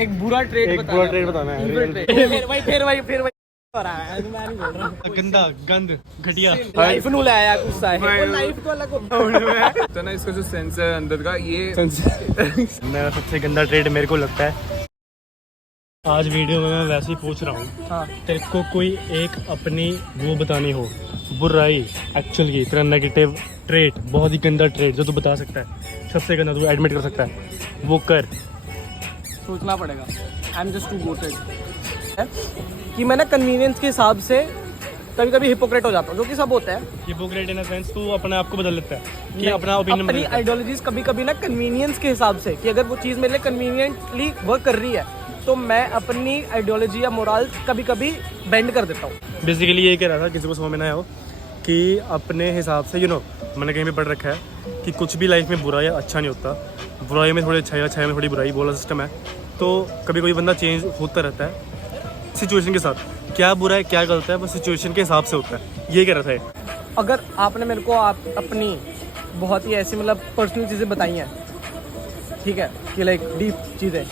एक बुरा ट्रेड बताना है। फिर वही हो रहा है, मैं नहीं बोल रहा। गंदा, गंद, घटिया। लाइफ नु लाया गुस्सा है, वो लाइफ को अलग होता है तो ना इसका जो सेंस है अंदर का ये मेरा सबसे गंदा ट्रेड मेरे को लगता है। आज वीडियो में मैं वैसे ही पूछ रहा हूँ, हाँ। तेरे को कोई एक अपनी वो बतानी हो, बुराई एक्चुअल की, तेरा नेगेटिव ट्रेट, बहुत ही गंदा ट्रेट जो तू बता सकता है, सबसे गंदा तू एडमिट कर सकता है, वो कर। सोचना पड़ेगा। I am just too goated कि मैं ना कन्वीनियंस के हिसाब से कभी कभी हिपोक्रेट हो जाता हूँ, जो कि सब होता है। हिपोक्रेट इन सेंस तू अपने आप को बदल लेता है कि अपना ओपिनियन अपनी आइडियोलॉजीज कभी कभी ना कन्वीनियंस के हिसाब से, कि अगर वो चीज़ मेरे लिए कन्वीनियंटली वर्क कर रही है तो मैं अपनी आइडियोलॉजी या मोरल कभी कभी बेंड कर देता हूँ। बेसिकली यही कह रहा था, किसी को समझ में ना आया हो, कि अपने हिसाब से मैंने कहीं पे पढ़ रखा है कि कुछ भी लाइफ में बुरा या अच्छा नहीं होता, बुराई में थोड़ी अच्छाई, अच्छाई में थोड़ी बुराई, बोला सिस्टम है। तो कभी कोई बंदा चेंज होता रहता है सिचुएशन के साथ, क्या बुरा है क्या गलत है वो सिचुएशन के हिसाब से होता है, ये कह रहा था ये। अगर आपने मेरे को आप अपनी बहुत ही ऐसी मतलब पर्सनल चीज़ें बताई हैं, ठीक है, कि लाइक डीप चीज़ें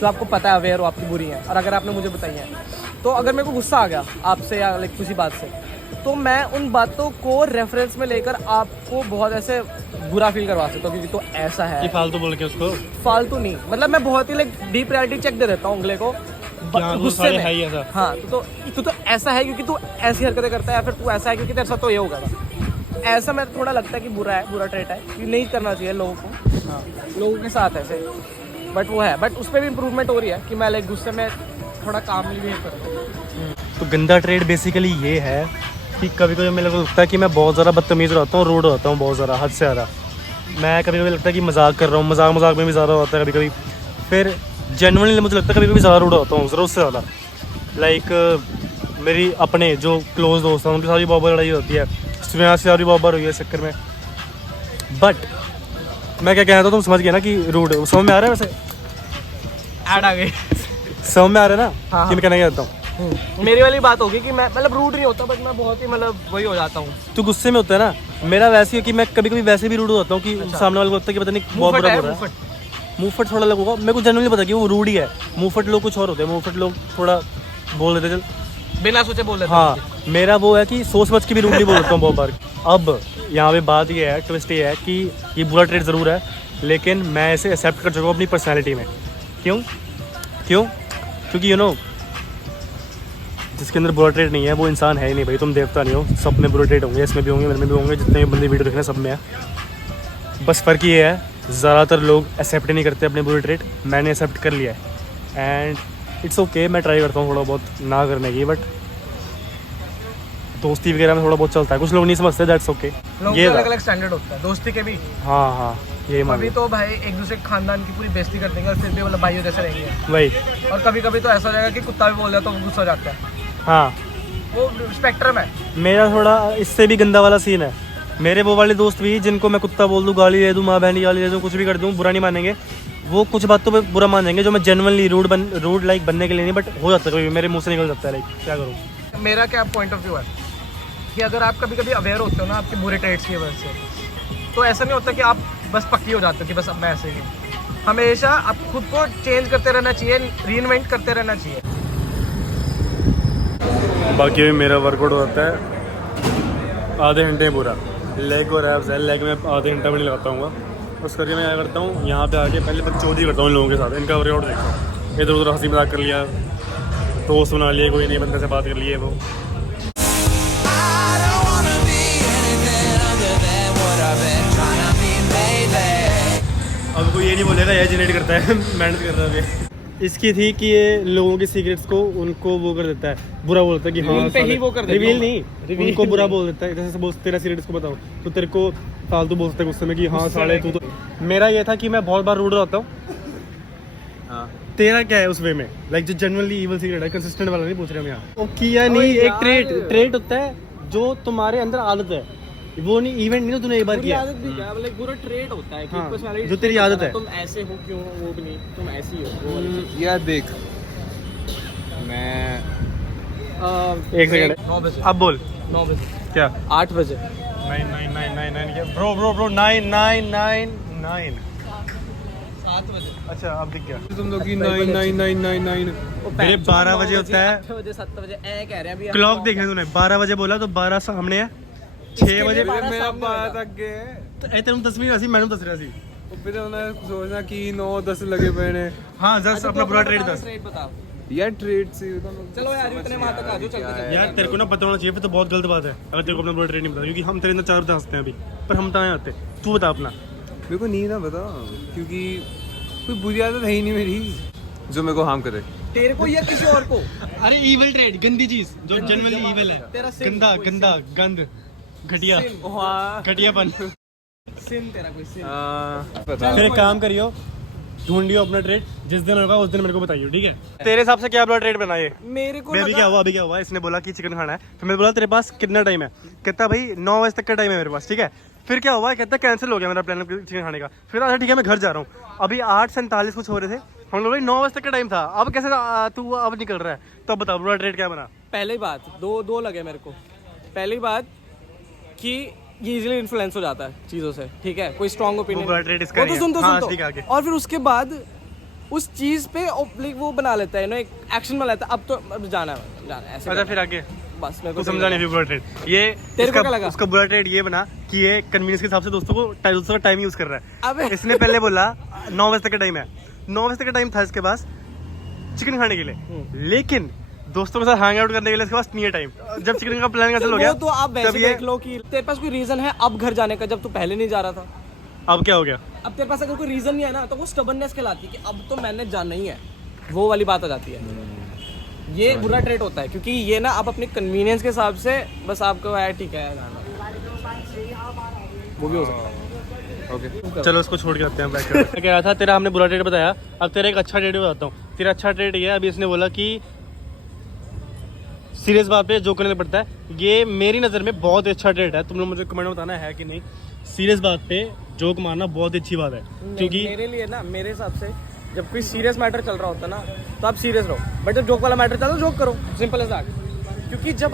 जो आपको पता है, अवेयर हो, आपकी बुरी हैं, और अगर आपने मुझे बताई हैं, तो अगर मेरे को गुस्सा आ गया आपसे या लाइक किसी बात से, तो मैं उन बातों को रेफरेंस में लेकर आपको बहुत ऐसे बुरा फील करवा सकता हूँ, क्योंकि तो ऐसा है। फालतू बोल के उसको, फालतू नहीं, मतलब मैं बहुत ही लाइक डीप रियलिटी चेक दे देता हूँ अगले को गुस्से में। है ही ऐसा। हाँ, तू तो ऐसा है क्योंकि तू ऐसी हरकतें करता है, या फिर तू ऐसा है क्योंकि तेरे साथ तो ये होगा था। ऐसा मैं थोड़ा लगता है कि बुरा ट्रेट है, कि नहीं करना चाहिए लोगों को, हाँ, लोगों के साथ ऐसे। बट वो है, बट उस पर भी इम्प्रूवमेंट हो रही है कि मैं लाइक गुस्से में थोड़ा कामली बिहेव करता हूँ। तो गंदा ट्रेड बेसिकली ये है कि कभी कभी मेरे को लगता है कि मैं बहुत ज़्यादा बदतमीज़ रहता हूँ, रूड रहता हूँ, बहुत ज़्यादा, हद से ज़्यादा। मैं कभी कभी लगता है कि मजाक कर रहा हूँ, मजाक में भी ज़्यादा होता है कभी कभी। फिर जेनुइनली मुझे लगता है कभी कभी ज़्यादा रूड होता हूँ, ज़रूरत से ज़्यादा। लाइक मेरी अपने जो क्लोज दोस्त हैं उनके साथ भी बहुत बड़ी लड़ाई होती है, स्टूडेंट से सारी बहुत बार हुई है इस चक्कर में। बट मैं क्या कह रहा था, तुम समझ गए ना कि रूड, समझ में आ रहा है? वैसे ऐड आ गई समझ में आ रहा है ना? हाँ, कि मैं कहना चाहता हूँ। मेरी वाली बात होगी कि मैं मतलब रूड नहीं होता, बट मैं बहुत ही मतलब वही हो जाता हूँ। तो गुस्से में होता है ना, मेरा वैसे ही कि मैं कभी कभी वैसे भी रूड होता हूँ कि सामने वाले को लगता है कि पता नहीं बहुत बुरा हो रहा है। मुंहफट थोड़ा लगेगा, मेरे को जनरली पता कि वो रूड ही है। मुंहफट लोग कुछ और होते हैं, मुंहफट लोग थोड़ा बोल देते, चल बिना सोचे बोल देते। हाँ, मेरा वो है कि सोच समझ के भी रूडली बोल देता हूँ बहुत बार। अब यहाँ पे बात ये है, ट्विस्ट ये है कि ये बुरा ट्रेड ज़रूर है, लेकिन मैं इसे एक्सेप्ट कर चुका हूँ अपनी पर्सनैलिटी में। क्यों? क्योंकि जिसके अंदर बुरा ट्रेड नहीं है वो इंसान है ही नहीं भाई। तुम देवता नहीं हो, सब में बुरा ट्रेड होंगे, इसमें भी होंगे, मेरे में भी होंगे, जितने भी बंदे वीडियो देख रहे हैं सब में है। बस फ़र्क ये है, ज़्यादातर लोग एक्सेप्ट नहीं करते अपने बुरे ट्रेड। मैंने एक्सेप्ट कर लिया है एंड इट्स ओके। मैं ट्राई करता हूँ थोड़ा बहुत ना करने की, बट दोस्ती वगैरह में थोड़ा बहुत चलता है। कुछ लोग नहीं समझते, दैट्स ओके। ये अलग अलग स्टैंडर्ड होता है दोस्ती के भी। हाँ, ये मान। कभी तो भाई एक दूसरे के खानदान की पूरी बेइज्जती कर देंगे और फिर भी मतलब भाइयों जैसे रहेंगे वही। और कभी कभी तो ऐसा हो जाएगा कि कुत्ता भी बोल दिया तो गुस्सा हो जाता है। हाँ, वो स्पेक्ट्रम है। मेरा थोड़ा इससे भी गंदा वाला सीन है। मेरे वो वाले दोस्त भी जिनको मैं कुत्ता बोल दूँ, गाली दे दूँ, माँ बहन की गाली दे दूँ, कुछ भी कर दूँ, बुरा नहीं मानेंगे। वो कुछ बातों पे बुरा मान जाएंगे जो मैं जेन्युइनली रूड लाइक बनने के लिए नहीं, बट हो जाता है कभी मेरे मुंह से निकल जाता है। लाइक क्या करूँ? मेरा क्या पॉइंट ऑफ व्यू है कि अगर आप कभी कभी अवेयर होते हो ना आपके बुरे ट्रेड्स की वजह से, तो ऐसा नहीं होता कि आप बस पक्की हो जाते हो कि बस अब मैं ऐसे ही। हमेशा आप खुद को चेंज करते रहना चाहिए, रीइन्वेंट करते रहना चाहिए। बाकी भी मेरा वर्कआउट होता है आधे घंटे में पूरा। लेग और एब्स है, लेग में आधे घंटा में नहीं लगाता हूँ। उस करके मैं क्या करता हूँ, यहाँ पे आके पहले बकचोदी करता हूँ लोगों के साथ, इनका वर्कआउट देखता हूँ। इधर उधर हंसी मजाक कर लिया, दोस्त बना लिए, कोई नए बंदे से बात कर लिए। वो अब कोई ये नहीं बोलेगा ये जेनरेट करता है मेहनत कर रहा है। इसकी थी कि ये लोगों के सीक्रेट्स को उनको वो कर देता है, बुरा बोलता है कि हाँ पे ही वो कर देता है। रिवील नहीं, उनको बुरा बोल देता है। जैसे सपोज तेरा सीक्रेट्स को बताओ तो तेरे को फालतू बोलते हैं गुस्से में कि हाँ साले तू तो। मेरा ये था कि मैं बहुत बार रूड रहता हूँ। तेरा क्या है उस वे में, लाइक जो जनरली इविल सीक्रेट है, कंसिस्टेंट वाला नहीं पूछ रहे हम यहाँ। वो किया नहीं, एक ट्रेट होता है जो तुम्हारे अंदर आदत है, वो नहीं इवेंट नहीं तो तूने एक बार किया। आदत भी क्या मतलब पूरा ट्रेड होता है कि हाँ, पर्सनालिटी जो तेरी आदत है। तुम ऐसे हो क्यों, वो भी नहीं, तुम ऐसी हो। यार देख, मैं एक सेकंड 9 बजे, अब बोल 9 बजे क्या 8 बजे 9 9 9 9 9 क्या ब्रो 9 9 9 9 9 7 7 बजे। अच्छा अब दिख गया तुम लोग की 9 मेरे 12 बजे होता है 8 बजे 7 बजे ऐ कह रहे हैं अभी। क्लॉक देख रहे तूने 12 बजे बोला तो 12 सामने है 6 बजे मेरा 12 तक गए ए तेनू 10 मिनट ਅਸੀਂ ਮੈਨੂੰ ਦੱਸ ਰਿਹਾ ਸੀ फिर उन्हें सोचना कि 9-10 लगे पड़े ने हाँ 10 अपना पूरा ट्रेड 10 ट्रेड बता। यार ट्रेड से चलो यार इतने वहां तक आ जाओ चलते चलते। यार तेरे को ना पता होना चाहिए फिर तो बहुत गलत बात है अगर तेरे को अपना पूरा ट्रेड नहीं पता क्योंकि हम तेरे अंदर 4 बता सकते हैं अभी पर हम कहाँ आते तू बता अपना मेरे को नहीं ना पता क्योंकि कोई बुरी आदत है ही नहीं मेरी जो मेरे को हार्म करे। तेरे को या किसी और को? अरे इविल ट्रेड गंदी चीज जो जनरली इविल है तेरा sin गंदा कोई गंदा गंद घटिया हाँ घटियापन सिन तेरा कोई सिन। पता फिर एक काम करियो ढूंढियो अपना ट्रेड जिस दिन होगा उस दिन मेरे को बताइयो ठीक है तेरे हिसाब से क्या अपना ट्रेड बनाए मेरे को अभी क्या हुआ इसने बोला कि चिकन खाना है तो मैंने बोला तेरे पास कितना टाइम है कहता भाई 9 बजे तक का टाइम है मेरे पास ठीक है फिर क्या हुआ कहता कैंसिल हो गया मेरा प्लान चिकन खाने का फिर अच्छा ठीक है मैं घर जा रहा हूँ अभी 8:47 कुछ हो रहे थे हम लोग भाई 9 बजे तक का टाइम था अब कैसे तू अब निकल रहा है तो अब बता पूरा ट्रेड क्या बना पहली बात दो लगे मेरे को। पहली बात कि ये इजीली इन्फ्लुएंस हो जाता है चीज़ों से ठीक है कोई स्ट्रॉन्ग ओपिनियन वो ट्रेड इसका तो सुन तो हाँ, सुन ठीक है, आगे। तो और फिर उसके बाद उस चीज़ पे वो बना लेता है ना एक एक्शन बना लेता है अब तो अब जाना है ऐसे अच्छा फिर आगे बस मेरे को को समझा नहीं बुरा ट्रेड ये तेरे को क्या लगा? उसका बुरा ट्रेड ये बना कि ये कन्वीनियंस के हिसाब से दोस्तों का टाइम यूज कर रहा है अबे इसने पहले बोला 9 बजे तक का टाइम है 9 बजे तक का टाइम था इसके पास चिकन खाने के लिए लेकिन दोस्तों के साथ हैंग आउट करने के लिए इसके पास नहीं है टाइम जब चिकन का प्लान कैंसिल हो गया वो तो आप वैसे तब ये देख लो कि तेरे पास कोई रीजन है अब घर जाने का जब तू पहले नहीं जा रहा था। अब क्या हो गया अब तेरे पास अगर कोई रीजन नहीं है ना तो वो स्टबर्ननेस कहलाती है कि अब तो मैंने जाना ही है वो वाली बात आ जाती है। ये बुरा ट्रेट होता है क्योंकि ये ना आप अपने कन्वीनियंस के हिसाब से बस आपको है ठीक है जाना वो भी हो सकता है। ओके चलो उसको छोड़ के आते हैं बैक मैं कह रहा था तेरा हमने बुरा ट्रेड बताया अब तेरा एक अच्छा ट्रेड बताता हूँ तेरा अच्छा ट्रेड ये है अभी इसने बोला कि सीरियस बात पे जो करना पड़ता है ये मेरी नज़र में बहुत ही अच्छा ट्रेड है तुम लोग मुझे कमेंट में बताना है कि नहीं सीरियस बात पे जोक मारना बहुत ही अच्छी बात है क्योंकि मेरे लिए ना मेरे हिसाब से जब कोई सीरियस मैटर चल रहा होता है ना तो आप सीरियस रहो बट जब जोक वाला मैटर चल रहा जोक करो सिंपल एज दैट क्योंकि जब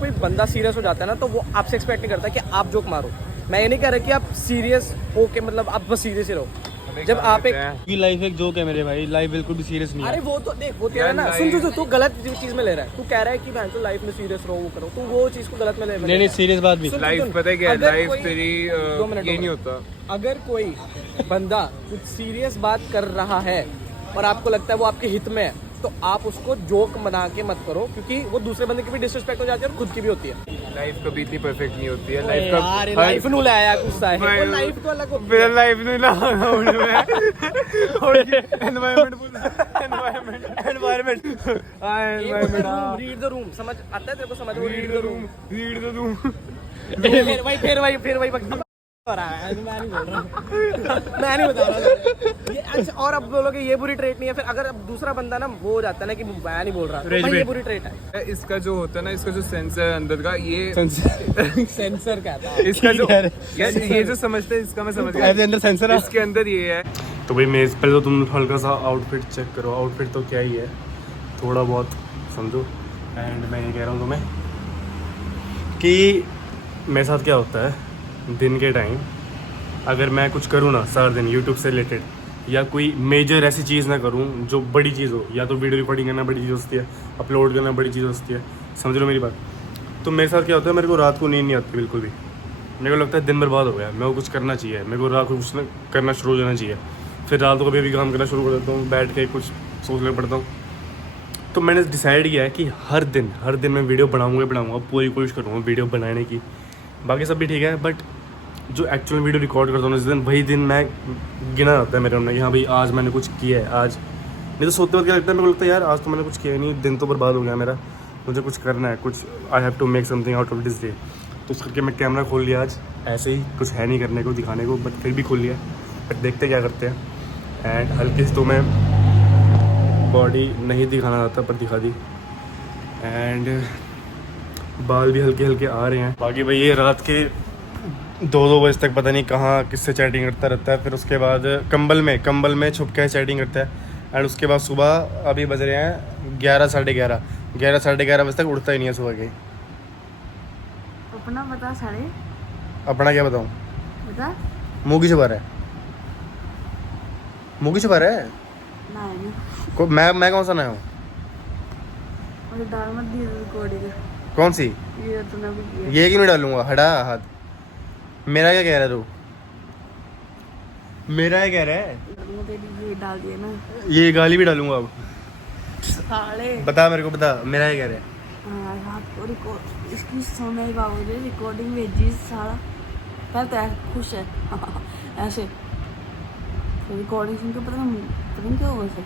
कोई बंदा सीरियस हो जाता है ना तो वो आपसे एक्सपेक्ट नहीं करता कि आप जोक मारो। मैं ये नहीं कह रहा कि आप सीरियस होके मतलब आप बस सीरियस ही रहो जब आप एक लाइफ एक जोक है मेरे भाई लाइफ बिल्कुल भी सीरियस नहीं है अरे वो तो देख वो तेरा ना सुन तू गलत चीज में ले रहा है तू कह रहा है कि मैं तो लाइफ में सीरियस रहो वो करो तू वो चीज को गलत में ले नहीं सीरियस बात भी लाइफ पता है क्या है लाइफ तेरी ये नहीं होता अगर कोई बंदा कुछ सीरियस बात कर रहा है और आपको लगता है वो आपके हित में है तो आप उसको जोक बना के मत करो क्योंकि वो दूसरे बंदे की भी डिसरिस्पेक्ट हो जाती है और खुद की भी होती है। लाइफ कभी इतनी परफेक्ट नहीं होती है लाइफ यार का लाइफ नु लाया गुस्सा है वो लाइफ तो अलग होती है मेरा लाइफ नहीं ना एनवायरनमेंट रीड द रूम समझ आता है तेरे को समझ वो read the room read the room फिर वही बकवास हो रहा है मैं नहीं बोल रहा मैं नहीं बता रहा ये अच्छा और अब बोलोगे ये बुरी ट्रेट नहीं है फिर अगर अब दूसरा बंदा ना वो हो जाता है ना कि मैं नहीं बोल रहा तो भाई ये बुरी ट्रेट है। इसका जो होता है ना इसका जो सेंसर है अंदर का ये सेंसर कहता है इसका जो यार ये जो समझते हैं इसका मैं समझ गया अंदर सेंसर है इसके अंदर ये है तो भाई मैं पहले तो तुम हल्का सा आउटफिट चेक करो आउटफिट तो क्या ही है थोड़ा बहुत समझो एंड मैं ये कह रहा हूँ तुम्हें कि मेरे साथ क्या होता है दिन के टाइम अगर मैं कुछ करूँ ना सारा दिन यूट्यूब से रिलेटेड या कोई मेजर ऐसी चीज़ ना करूँ जो बड़ी चीज़ हो या तो वीडियो रिकॉर्डिंग करना बड़ी चीज़ होती है अपलोड करना बड़ी चीज़ होती है समझ लो मेरी बात तो मेरे साथ क्या होता है मेरे को रात को नींद नहीं आती बिल्कुल भी मेरे को लगता है दिन बर्बाद हो गया मेरे को कुछ करना चाहिए मेरे को रात को कुछ करना शुरू हो जाना चाहिए फिर रात को कभी भी काम करना शुरू कर देता हूँ बैठ के कुछ सोचने पड़ता हूँ तो मैंने डिसाइड किया है कि हर दिन मैं वीडियो बनाऊँगा पूरी कोशिश करूँगा वीडियो बनाने की बाकी सब भी ठीक है बट जो एक्चुअल वीडियो रिकॉर्ड करता हूँ जिस दिन वही दिन मैं गिना रहता है मेरे अंदर कि हाँ भाई आज मैंने कुछ किया है आज नहीं तो सोते वक्त क्या लगता है मेरे को लगता है यार आज तो मैंने कुछ किया नहीं दिन तो बर्बाद हो गया मेरा मुझे कुछ करना है कुछ I have to make something out of this day तो उस करके मैं कैमरा खोल लिया आज ऐसे ही कुछ है नहीं करने को दिखाने को बट फिर भी खोल लिया बट देखते क्या करते हैं एंड हल्की से तो मैं बॉडी नहीं दिखाना चाहता पर दिखा दी एंड बाल भी हल्के हल्के आ रहे हैं बाकी भाई ये रात के 2-2 बजे तक पता नहीं कहाँ किससे चैटिंग करता रहता है फिर उसके बाद कंबल में छुप के चैटिंग करता है एंड उसके बाद सुबह अभी बज रहे हैं 11 साढ़े 11 बजे तक उठता ही नहीं है सुबह के अपना बता साढ़े अपना क्या बताऊँ बता मुँह की छुपा रहा है मुँह छुपा रहा है नहीं मैं कौन सा नया हूँ? मुझे डाल मत दिए रिकॉर्डिंग कौन सी? ये तूने भी किया ये क्यों नहीं डालूंगा? हटा हाथ। मेरा क्या कह रहा है तू? मेरा क्या कह रहा है? तेरी ये डाल दिए ना ये गाली भी डालूंगा अब। साले बता मेरे को, बता मेरा क्या कह रहा है? हाँ रात को रिकॉर्ड इसकी सोने की बाबू ने रिकॉर्डिंग भेजी सारा पर तो ऐसे खुश है ऐसे रिकॉर्डिंग सुन के पता नहीं क्या हुआ से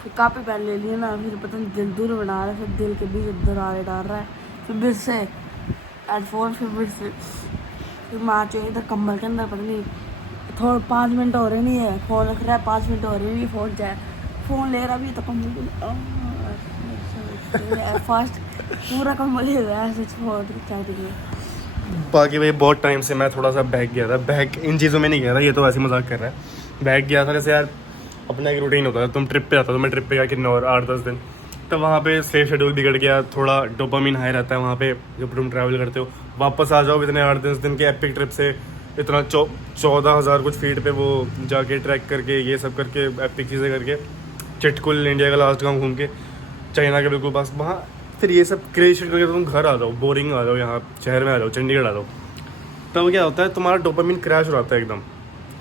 फिर कापी पेन ले लिए ना फिर पता नहीं दिल दूर बना रहा है फिर दिल के बीच दरारें डाल रहा है फिर फिर से हेडफोन फिर माँ चाहिए इधर कम्बल के अंदर पता नहीं थोड़ा 5 मिनट हो रहे नहीं है फ़ोन रख रहा है 5 मिनट हो रहे नहीं फ़ोन जाए फ़ोन ले रहा भी तो कम्बल फास्ट पूरा कम्बल ले रहा है ऐसे छोड़ चाहती है। बाकी भाई बहुत टाइम से मैं थोड़ा सा बैग गया था। बैग इन चीज़ों में नहीं गया था, ये तो वैसे मजाक कर रहा है। बैग गया था जैसे यार अपना एक रूटीन होता है, तुम ट्रिप पे जाता हो, तो मैं ट्रिप पे गया कितने और 8-10 दिन, तो वहाँ पे स्लीप शेड्यूल बिगड़ गया, थोड़ा डोपामिन हाई रहता है वहाँ पे जब तुम ट्रैवल करते हो। वापस आ जाओ इतने 8-10 दिन के एपिक ट्रिप से, इतना 14,000 कुछ फीट पे वो जाके ट्रैक करके ये सब करके एपिक चीज़ें करके, चिटकुल इंडिया का लास्ट गाँव घूम के, चाइना के बिल्कुल पास, वहाँ फिर ये सब क्रिएशन करके तुम घर आ जाओ, बोरिंग आ जाओ, यहाँ शहर में आ जाओ, चंडीगढ़ आ जाओ, तब क्या होता है तुम्हारा डोपामिन क्रैश हो जाता है एकदम।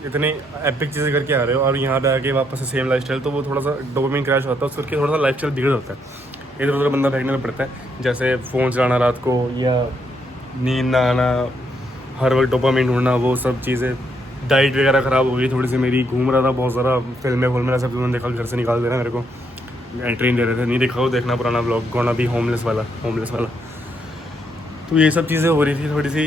इतनी एपिक चीज़ें करके आ रहे हो और यहाँ पे आके वापस से सेम लाइफस्टाइल, तो वो थोड़ा सा डोपामिन क्रैश होता है, उसके करके थोड़ा सा लाइफस्टाइल बिगड़ होता है, इधर उधर बंदा फेंकने में पड़ता है। जैसे फ़ोन चलाना रात को या नींद ना आना, हर वक्त डोपामिन ढूंढना, वो सब चीज़ें। डाइट वगैरह ख़राब हो गई थोड़ी सी मेरी, घूम रहा था बहुत ज़्यादा, फिल्में सब तुमने देखा, घर से निकाल देना मेरे को, एंट्री दे रहे थे, नहीं देखा हो देखना पुराना ब्लॉग, गोना भी होमलेस वाला। तो ये सब चीज़ें हो रही थी थोड़ी सी।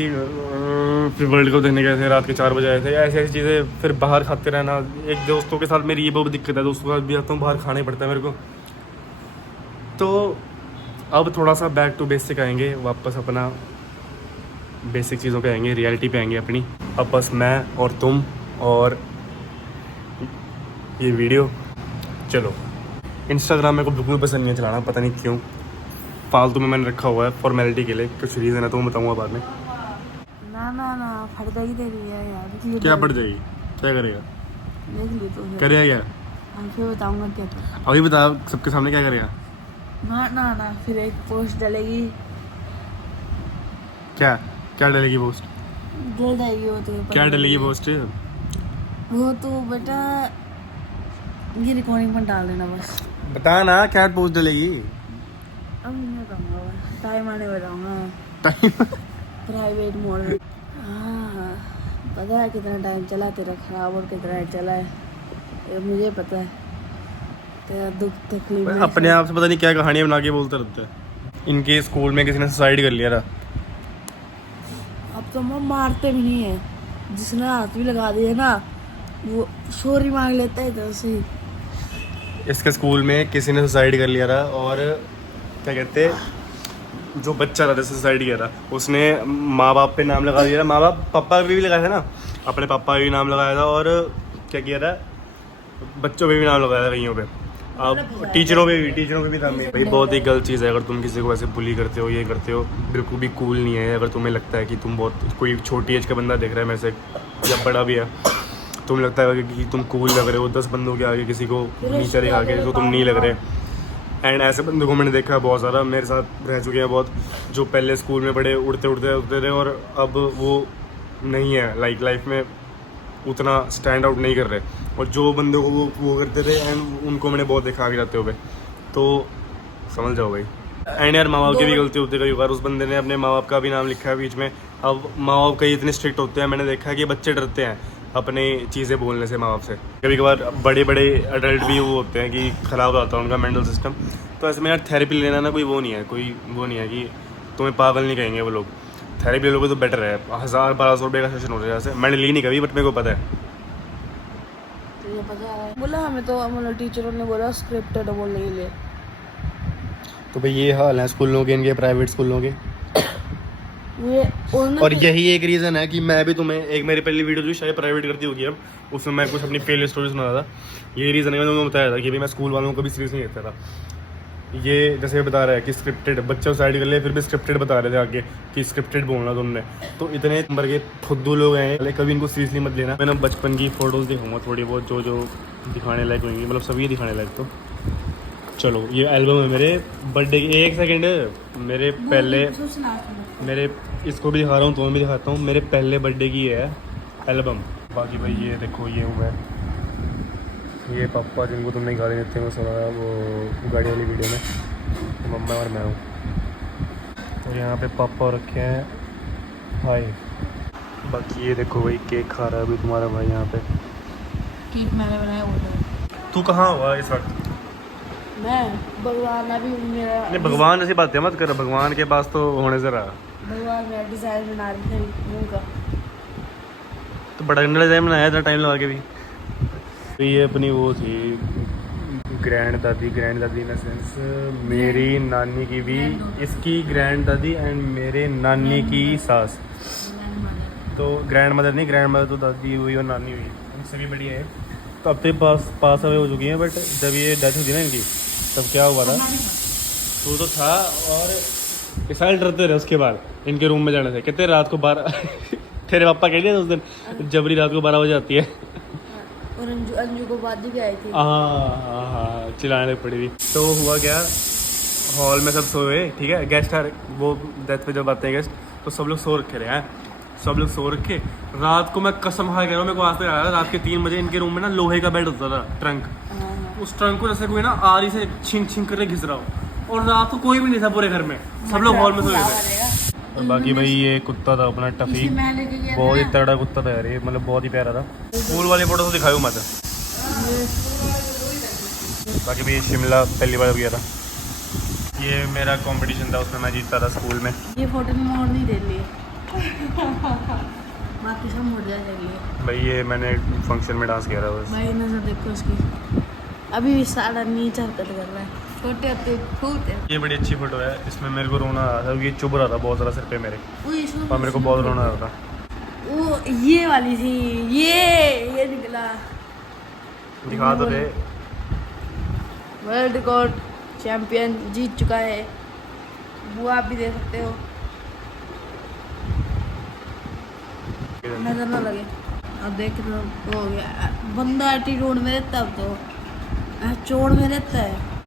फिर वर्ल्ड कप देखने गए थे, रात के 4 बजे आए थे, ऐसी चीज़ें। फिर बाहर खाते रहना, एक दोस्तों के साथ मेरी ये बहुत दिक्कत है, दोस्तों के साथ भी आता हूँ, बाहर खाना ही पड़ता है मेरे को। तो अब थोड़ा सा बैक टू बेसिक आएंगे, वापस अपना बेसिक चीज़ों पे आएंगे, रियलिटी पे आएंगे अपनी। अब बस मैं और तुम और ये वीडियो। चलो, इंस्टाग्राम मेरे को बिल्कुल पसंद नहीं है चलाना, पता नहीं क्यों, फालतू में मैंने रखा हुआ है फॉर्मेलिटी के लिए, कुछ रीज़न है तो मैं बताऊँगा बाद में। ना फट जाएगी तेरी यार। क्या पड़ जाएगी? क्या करेगा? देख ली तो करेगा क्या? हाँ फिर बताऊंगा क्या था। अभी बता सबके सामने क्या करेगा? ना फिर एक पोस्ट डलेगी। क्या डलेगी पोस्ट? डल जाएगी वो तो। क्या डलेगी पोस्ट? वो तो बेटा ये रिकॉर्डिंग में डाल देना बस। बता ना क्या पोस्ट डलेगी? अब मैं कहूँगा टाइम आने बताऊँगा। टाइम प्राइवेट मोड में। हाँ पता है कितना टाइम चला तेरा खराब और कितना चला है, ये मुझे पता है। तेरा दुख तकलीफ अपने आप से पता नहीं क्या कहानियाँ बना के बोलते रहते हैं। इनके स्कूल में किसी ने सुसाइड कर लिया था। अब तो हम मारते भी नहीं है, जिसने हाथ भी लगा दिया ना वो सॉरी मांग लेता है इधर से। इसके स्कूल में किसी ने सुसाइड कर लिया था, और क्या कहते हैं, जो बच्चा था जिसने सुसाइड किया था उसने माँ बाप पे नाम लगा दिया था। माँ बाप पापा पे भी लगाया था ना, अपने पापा पे भी नाम लगाया था, और क्या किया था, बच्चों पे भी नाम लगाया था कईयों पे, अब टीचरों पे भी था। भाई बहुत ही गलत चीज़ है अगर तुम किसी को ऐसे बुली करते हो, ये करते हो, बिल्कुल भी कूल नहीं है। अगर तुम्हें लगता है कि तुम बहुत, कोई छोटी एज का बंदा देख रहा है मेरे से या बड़ा भी है, तुम लगता है कि तुम कूल लग रहे हो 10 बंदों के आगे, किसी को नीचे दिखा के, तो तुम नहीं लग रहे। एंड ऐसे बंदों को मैंने देखा है बहुत सारा, मेरे साथ रह चुके हैं बहुत, जो पहले स्कूल में बड़े उड़ते थे और अब वो नहीं है लाइफ में उतना स्टैंड आउट नहीं कर रहे, और जो बंदों को वो करते थे एंड उनको मैंने बहुत देखा आगे जाते हुए, तो समझ जाओ भाई। एंड यार माँ बाप की भी गलती होती है कई बार, उस बंदे ने अपने माँ बाप का भी नाम लिखा है बीच में। अब माँ बाप कई इतने स्ट्रिक्ट होते हैं, मैंने देखा है कि बच्चे डरते हैं अपने चीज़ें बोलने से माँ बाप से। कभी कभार बड़े अडल्ट भी वो होते हैं कि ख़राब होता है उनका मेंटल सिस्टम, तो ऐसे में यार थेरेपी लेना ना कोई वो नहीं है कि तुम्हें पागल नहीं कहेंगे वो लोग। थेरेपी लोगे तो बेटर है, 1000-1200 रुपये का सेशन हो रहा है। जैसे मैंने ली नहीं कभी, बट मेरे को पता है। तुझे पता है बोला हमें तो, मतलब टीचरों ने बोला स्क्रिप्टेड बोलने के लिए। तो भाई ये हाल है स्कूलों के, इनके प्राइवेट स्कूलों के। और यही एक रीज़न है कि मैं भी तुम्हें, एक मेरी पहली वीडियो जो शायद प्राइवेट करती होगी अब, उसमें मैं कुछ अपनी फेलियर स्टोरी सुना था। यही रीज़न है, मैंने तुम्हें बताया था कि भाई मैं स्कूल वालों को भी सीरियस नहीं लेता था। ये जैसे बता रहा है कि स्क्रिप्टेड, बच्चों साइड कर ले, फिर भी स्क्रिप्टेड बता रहे थे आगे कि स्क्रिप्टेड बोलना तुमने। तो इतने नंबर के फुद्दू लोग हैं, पहले कभी इनको सीरियसली मत लेना। मैंने बचपन की फ़ोटोज़ दिखाऊंगा थोड़ी बहुत, जो जो दिखाने लायक होंगी, मतलब सभी दिखाने लायक। तो चलो, ये एल्बम है मेरे बर्थडे की। एक सेकेंड, मेरे पहले, मेरे इसको भी दिखा रहा हूँ, तुम्हें भी दिखाता हूँ। मेरे पहले बर्थडे की है एल्बम। बाकी भाई ये देखो, ये हूँ मैं, ये पापा जिनको तुमने गाली देते हैं वो सुना वो गाड़ी वाली वीडियो में, मम्मा और मैं हूँ। और यहाँ पे पापा रखे हैं भाई। बाकी ये देखो भाई, केक खा रहा है अभी तुम्हारा भाई यहाँ पे। केक मैंने बनाया वो। तू कहाँ हुआ इस वक्त? मैं भगवान अभी मेरा नहीं, भगवान ऐसी बातें मत कर, भगवान के पास तो होने से रहा। भगवान मेरा डिज़ाइन बना रहे थे मुँह का। तो बड़ा गंदा डिज़ाइन बनाया था टाइम लगा के भी। तो ये अपनी वो थी ग्रैंड दादी इन द सेंस मेरी नानी की भी, इसकी ग्रैंड दादी एंड मेरे नानी की सास। तो ग्रैंड मदर नहीं, ग्रैंड मदर तो दादी हुई और नानी हुई, उनसे भी बड़ी है। तो अब तो पास अवे हो चुकी हैं, बट जब ये डेथ हुई थी ना इनकी, तब क्या हुआ था, तो था। और मिसाइल डरते रहे उसके बाद इनके रूम में जाने से। कहते रात को 12 तेरे पापा कह दिया उस दिन जबरी रात को 12 बजे आती है। और अंजू को बाद भी आई थी। हाँ, चिल्लाने लग पड़ी थी। तो हुआ क्या, हॉल में सब सोए, ठीक है, गेस्ट वो डेथ पे जब आते हैं गेस्ट, तो सब लोग सो रखे रहे हैं, सब लोग सो रखे। रात को मैं कसम खा कह रहा हूँ, मेरे को आज तक आ रहा है, रात के 3 बजे इनके रूम में ना लोहे का बेड होता था, ट्रंक। उस ट्रंक को जैसे कोई ना आरी से छिंक छिंक करके घिस रहा हो, और रात को कोई भी नहीं था पूरे घर में, सब लोग हॉल में सोए थे। और बाकी भाई ये कुत्ता था अपना टफी, बहुत ही तगड़ा कुत्ता था यार ये, मतलब बहुत ही प्यारा था। स्कूल वाली फोटो तो दिखाई मत। बाकी भाई शिमला पहली बार गया था, ये मेरा कंपटीशन था, उसमें मैं जीतता था स्कूल में। ये फोटो में मोड़ नहीं दे लिए बाकी सब मुड़ जाए चलिए। भाई ये मैंने फंक्शन में डांस किया था बस। भाई नजर देखो इसकी, अभी भी सारा नीचे हरकत कर रहा है, छोटे होते फूट है। ये बड़ी अच्छी फोटो है, इसमें मेरे को रोना आ रहा था, ये चुभ रहा था बहुत ज़्यादा सिर पे मेरे, और मेरे को बहुत रोना आ रहा था। वो ये वाली थी, ये निकला। दिखा तो दे। वर्ल्ड रिकॉर्ड चैंपियन जीत चुका है, वो आप भी दे सकते हो, नजर ना लगे। अब देख तो हो गया बंदा एटीट्यूड में रहता, अब तो चोड़ में रहता है।